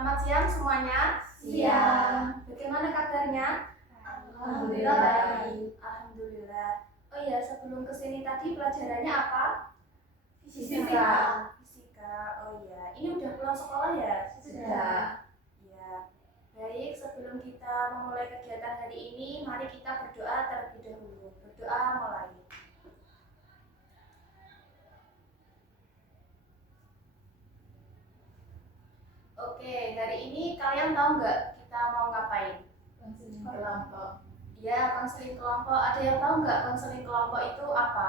Selamat siang semuanya. Siang. Bagaimana kabarnya? Alhamdulillah baik. Alhamdulillah. Oh iya, sebelum kesini tadi pelajarannya apa? Fisika. Fisika. Oh iya, ini udah pulang sekolah ya? Sudah. Ya. Baik, sebelum kita memulai kegiatan hari ini, mari kita berdoa terlebih dahulu. Berdoa mulai. Oke, hari ini kalian tahu nggak kita mau ngapain? Konseling kelompok. Ya, konseling kelompok. Ada yang tahu nggak konseling kelompok itu apa?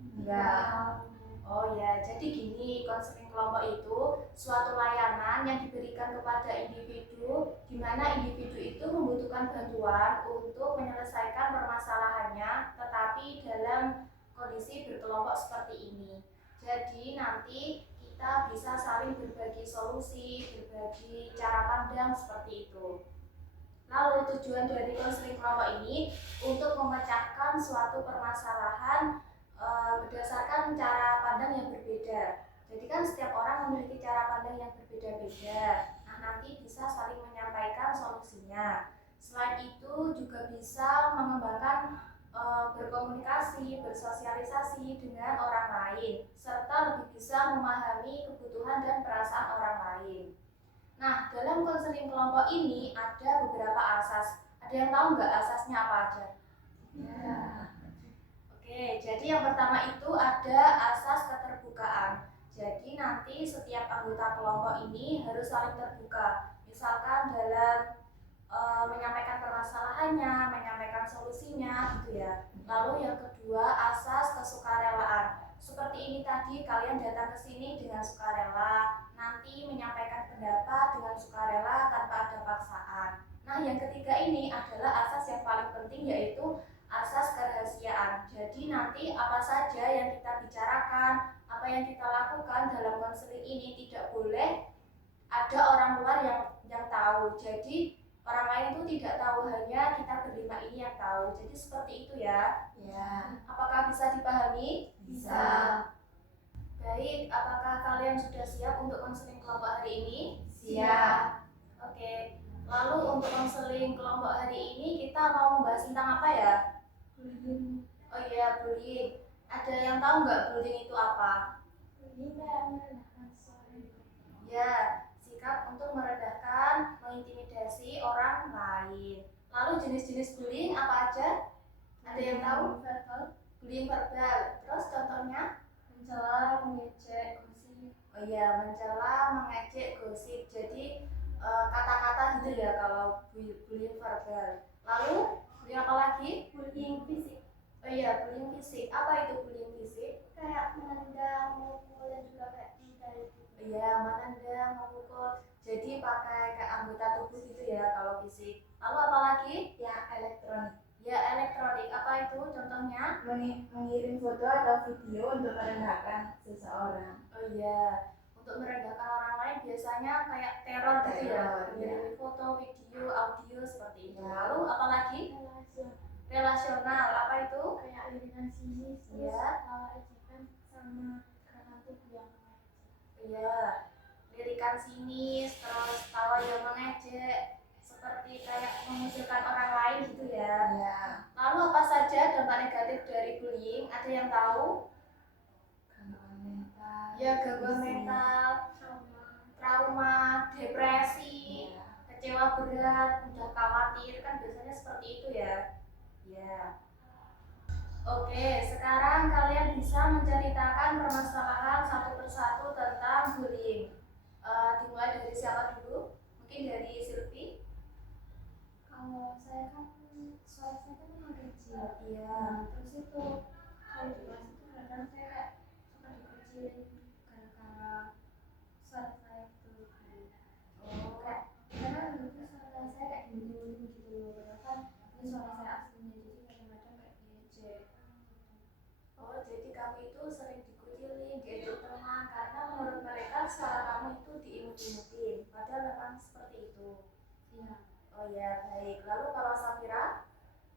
Enggak. Oh ya, jadi gini, konseling kelompok itu suatu layanan yang diberikan kepada individu, di mana individu itu membutuhkan bantuan untuk menyelesaikan permasalahannya, tetapi dalam kondisi berkelompok seperti ini. Jadi nanti kita bisa saling berbagi solusi, berbagi cara pandang seperti itu. Lalu tujuan dari konseling kelompok ini untuk memecahkan suatu permasalahan berdasarkan cara pandang yang berbeda. Jadi kan setiap orang memiliki cara pandang yang berbeda-beda. Nah, nanti bisa saling menyampaikan solusinya. Selain itu juga bisa mengembangkan berkomunikasi, bersosialisasi dengan orang lain, serta lebih bisa memahami kebutuhan dan perasaan orang lain. Nah, dalam konseling kelompok ini ada beberapa asas. Ada yang tahu nggak asasnya apa aja? Ya. Oke, jadi yang pertama itu ada asas keterbukaan. Jadi nanti setiap anggota kelompok ini harus saling terbuka. Misalkan dalam menyampaikan permasalahannya, menyampaikan solusinya gitu ya. Lalu yang kedua, asas kesukarelaan. Seperti ini tadi, kalian datang ke sini dengan sukarela, nanti menyampaikan pendapat dengan sukarela tanpa ada paksaan. Nah, yang ketiga ini adalah asas yang paling penting, yaitu asas kerahasiaan. Jadi nanti apa saja yang kita bicarakan, apa yang kita lakukan dalam konseling ini tidak boleh ada orang luar yang tahu. Jadi orang lain itu tidak tahu, hanya kita berlima ini yang tahu. Jadi seperti itu ya. Ya. Apakah bisa dipahami? Bisa. Baik, apakah kalian sudah siap untuk konseling kelompok hari ini? Siap. Oke. Lalu untuk konseling kelompok hari ini kita mau membahas tentang apa ya? Bullying. Oh iya, bullying. Ada yang tahu nggak bullying itu apa? Bullying kayak merendahkan seseorang. Ya, sikap untuk merendahkan, mengintimidasi orang lain. Lalu jenis-jenis bullying apa aja? Ada yang tahu? Verbal. Bullying verbal. Terus contohnya? Mencela, mengejek, gosip. Oh iya, mencela, mengejek, gosip. Jadi kata-kata gitu ya kalau bullying verbal. Lalu bullying apa lagi? Bullying fisik. Oh iya, bullying fisik. Apa itu bullying fisik? Kayak menendang, memukul, dan juga kayak menghindari. Iya, menendang, memukul. Jadi pakai ke anggota tubuh gitu ya kalau fisik. Lalu apa lagi? Ya, elektronik. Ya, elektronik. Apa itu contohnya? Mengirim foto atau video untuk merendahkan seseorang. Oh iya, untuk merendahkan orang lain biasanya kayak teror gitu ya. Teror, Mengirim foto, video, audio seperti itu. Ya. Lalu apa lagi? Relasional. Apa itu? Kayak irinan sinis, Ya. lawan ejekan sama gerakan tubuh yang mengejek. Iya, lirikan sinis, terus tawa yang mengejek, seperti kayak mengucilkan orang lain gitu ya. Ya. Lalu apa saja dampak negatif dari bullying? Ada yang tahu? Gangguan mental. Ya, gangguan mental, trauma, depresi, Ya. kecewa berat, mudah khawatir, kan biasanya seperti itu ya. Ya. Oke, sekarang kalian bisa menceritakan permasalahan satu persatu tentang bullying. Dimulai dari siapa dulu? Mungkin dari Silvi. Kalau saya kan suara saya kan memang kecil. Iya. Terus itu kalau di kelas itu kadang saya kayak suka dikecilin gara-gara suara saya itu kan. Oh, Kayak karena dulu suara saya kayak gini gitu loh. Padahal kan ini suara saya aslinya, jadi kadang-kadang kayak diejek. oh, jadi kamu itu sering dikucilin, diejek teman karena menurut mereka suara kamu itu diimut-imutin. Padahal memang seperti itu. Iya. Oh ya, baik. Lalu kalau Safira?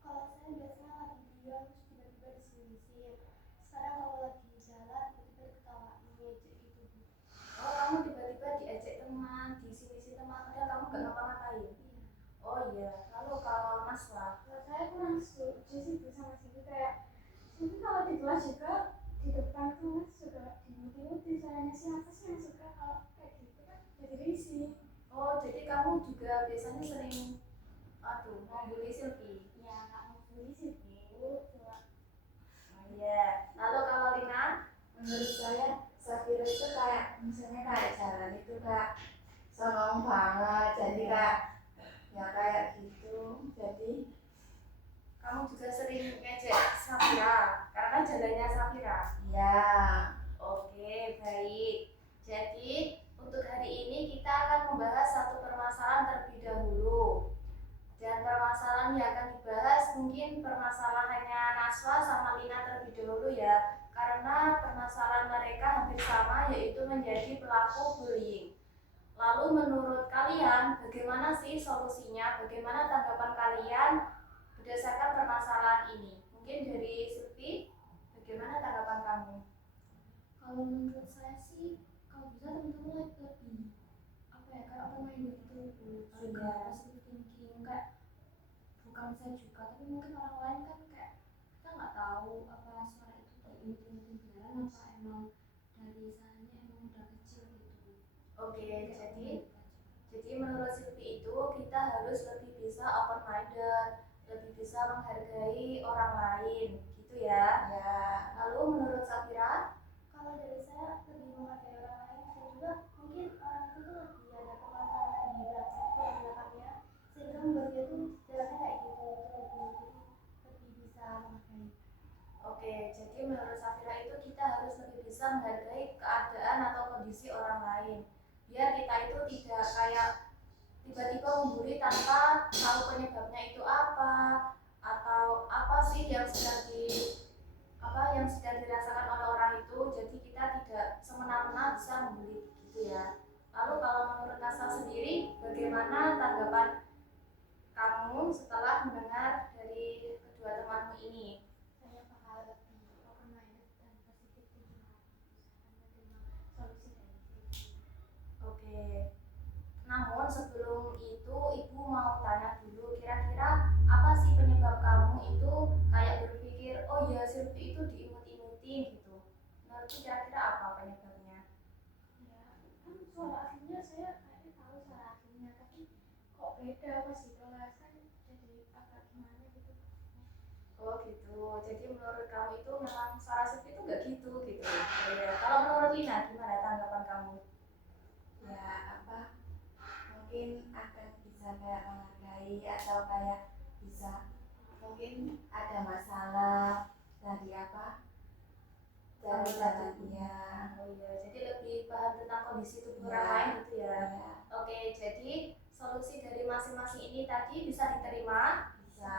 Kalau saya biasanya lagi diam terus tiba-tiba diselisih. Sekarang kalau lagi jalan tiba-tiba diketawain, ngejek gitu. Oh, kamu tiba-tiba diejek teman, disinisi teman, padahal lain. Oh iya, lalu kalau Naswa? Kalau saya kurang setuju sih Bu sama Siti, kayak Siti kalau di kelas juga di depan kelas juga dimuti-muti, soalnya siapa sih yang suka kalau kayak gitu kan jadi risih. Oh, jadi kamu juga biasanya sering membuli Silvi. Ya nggak mau bully sih Bu, cuma Oh iya. Lalu kalau Lina? Menurut saya Safira itu kayak misalnya kayak jalan itu kayak songong banget, jadi kayak ya kayak gitu. Jadi Kamu juga sering ngejek Safira karena jalannya Safira. ya Oke, baik. Jadi untuk hari ini kita akan membahas satu permasalahan terlebih dahulu. Dan permasalahan yang akan dibahas mungkin permasalahannya Naswa sama Lina terlebih dahulu ya. Karena permasalahan mereka hampir sama, yaitu menjadi pelaku bullying. Lalu menurut kalian bagaimana sih solusinya? Bagaimana tanggapan kalian berdasarkan permasalahan ini? Mungkin dari Silvi, bagaimana tanggapan kamu? kalau menurut saya sih kalau bisa teman-teman lebih apa ya, kayak open minded gitu Bu, juga positive thinking, kayak bukan saya juga tapi mungkin orang lain kan kayak kita nggak tahu apa suara itu diimit-imitin beneran apa emang dari sananya emang udah kecil gitu. Oke, Ya, jadi menurut Silvi itu kita harus lebih bisa open minded, lebih bisa menghargai orang lain, gitu ya. ya Lalu menurut Safira? kalau dari saya lebih menghargai orang lain, saya juga mungkin orang itu tuh lebih ada permasalahan di belakangnya sehingga membuat dia tuh jalannya kayak gitu, lebih bisa menghargai. Oke, jadi menurut Safira itu kita harus lebih bisa menghargai keadaan atau kondisi orang lain. Biar kita itu tidak kayak tiba-tiba membuli tanpa tahu penyebabnya itu apa, atau apa sih yang sedang dirasakan oleh orang itu. Jadi kita tidak semena-mena bisa membuli gitu ya. Lalu kalau menurut Nasa sendiri, bagaimana tanggapan kamu setelah mendengar dari kedua temanmu ini? Saya bakal lebih open minded dan positif thinking menerima solusi dari sini. Oke. Namun sebelum itu ibu mau tanya dulu, kira-kira apa sih penyebab kamu itu kayak berpikir, oh ya Silvi itu diimut-imutin gitu. Menurutmu kira-kira apa penyebabnya? Ya kan suara aslinya saya kayaknya tahu suara aslinya, tapi kok beda pas di kelas kan jadi agak gimana gitu. Oh gitu. Jadi menurut kamu itu memang suara Silvi itu nggak gitu gitu. Ya. Kalau menurut Lina gimana tanggapan kamu? ya apa mungkin akan bisa kayak menghargai atau kayak bisa mungkin ada masalah dari apa dari jalan dia. Oh iya, jadi lebih paham tentang kondisi tubuh Ya. orang lain gitu ya. Ya, Oke, jadi solusi dari masing-masing ini tadi bisa diterima? bisa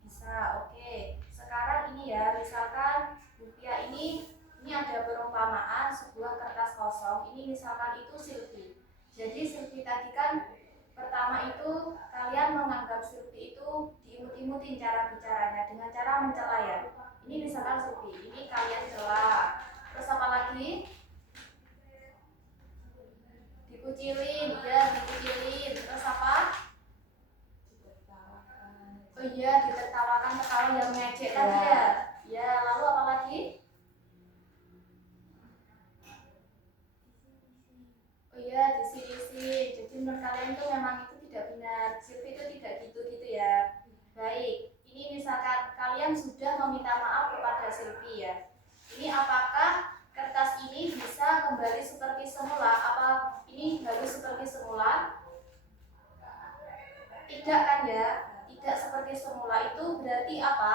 Bisa, oke. Sekarang ini ya, misalkan rupiah ini ada perumpamaan sebuah kertas kosong. Ini misalkan itu Silvi. Jadi Silvi tadi kan pertama itu kalian menganggap Silvi itu diimut-imutin cara bicaranya dengan cara mencela ya. Ini misalkan Silvi, ini kalian cela. Terus apa lagi? Dikucilin, ya dikucilin. Terus apa? ditertawakan. Oh iya, ditertawakan kalau yang ngejek tadi ya. Ya, lalu apa lagi? Oh iya, disini. Jadi menurut kalian itu memang itu tidak benar. Silvi itu tidak gitu ya. Baik, ini misalkan kalian sudah meminta maaf kepada Silvi ya. Ini apakah kertas ini bisa kembali seperti semula? Apa ini harus seperti semula? Tidak kan ya? Tidak seperti semula. Itu berarti apa?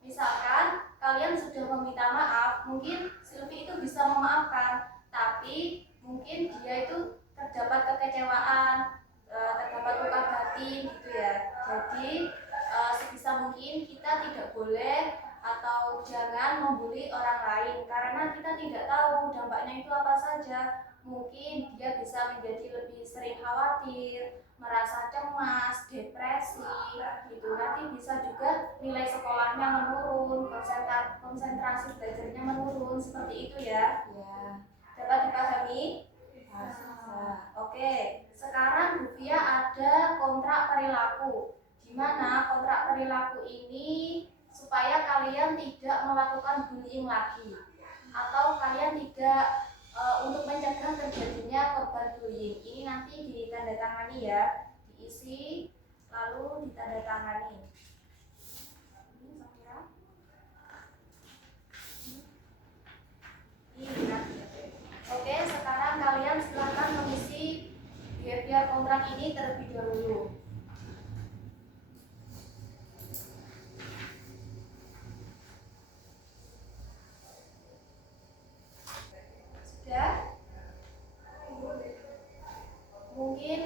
Misalkan kalian sudah meminta maaf, mungkin Silvi itu bisa memaafkan, tapi mungkin dia itu terdapat kekecewaan, terdapat luka batin gitu ya. Jadi sebisa mungkin kita tidak boleh atau jangan membuli orang lain karena kita tidak tahu dampaknya itu apa saja. Mungkin dia bisa menjadi lebih sering khawatir, merasa cemas, depresi gitu. Nanti bisa juga nilai sekolahnya menurun, konsentrasi belajarnya menurun, seperti itu ya. Ya, Dapat dipahami? bisa. Oke, sekarang Rufia ada kontrak perilaku, di mana kontrak perilaku ini supaya kalian tidak melakukan bullying lagi, atau kalian tidak untuk mencegah terjadinya korban bullying. Ini nanti ditandatangani ya, diisi lalu ditandatangani. Ini Safira. Oke, sekarang kalian silakan mengisi behavior kontrak ini terlebih dahulu. Sudah? Mungkin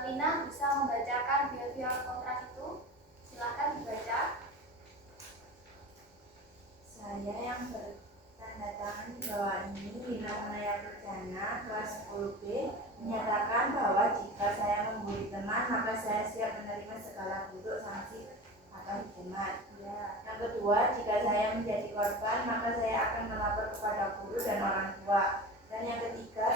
Lina bisa membacakan behavior kontrak itu. Silakan dibaca. Saya yang bertanda tangan di bawah ini, Lina Maya Perdana, kelas 10B, menyatakan bahwa jika saya membuli teman, maka saya siap menerima segala bentuk sanksi atau hukuman. Ya. Yang kedua, jika saya menjadi korban, maka saya akan melapor kepada guru dan orang tua. Dan yang ketiga,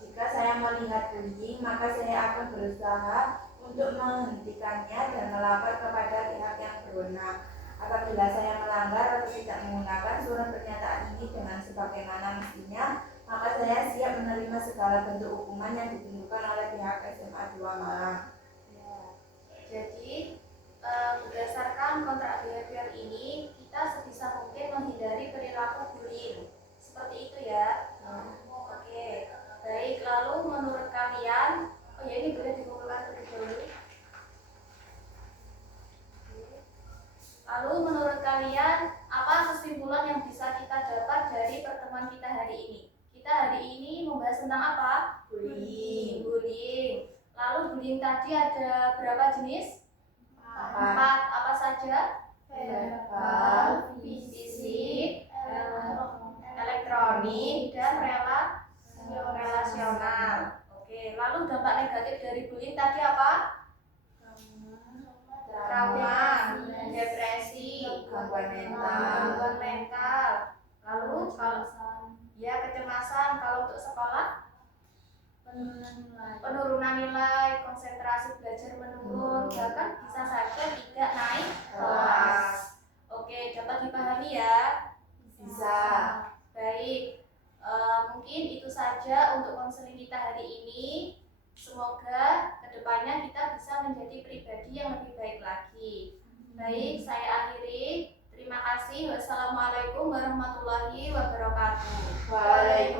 jika saya melihat bullying, maka saya akan berusaha untuk menghentikannya dan melapor kepada pihak yang berwenang. Apabila saya melanggar atau tidak menggunakan surat pernyataan ini dengan sebagaimana mestinya, maka saya siap menerima segala bentuk hukuman yang ditentukan oleh pihak SMA 2 Malang. Ya. Jadi berdasarkan kontrak behavior ini, kita sebisa mungkin menghindari perilaku bullying. Seperti itu ya. Oke. Baik, lalu menurut kalian, ini boleh dikumpulkan terlebih dahulu. Lalu menurut kalian, apa kesimpulan yang bisa kita dapat dari pertemuan kita hari ini? Kita hari ini membahas tentang apa? Bullying. Bullying. Lalu bullying tadi ada berapa jenis? 4. Apa saja? Verbal, fisik, elektronik, dan relasional. Oke, lalu dampak negatif dari bullying tadi apa? Trauma, depresi, gangguan mental. Lalu kalau kecemasan. Kalau untuk sekolah, penurunan nilai, konsentrasi belajar menurun, bahkan bisa saja tidak naik kelas. Oke, dapat dipahami ya? Bisa. Baik, mungkin itu saja untuk konseling kita hari ini. Semoga kedepannya kita bisa menjadi pribadi yang lebih baik lagi. Baik, saya akhiri. Terima kasih. Wassalamualaikum warahmatullahi wabarakatuh. Waalaikumsalam.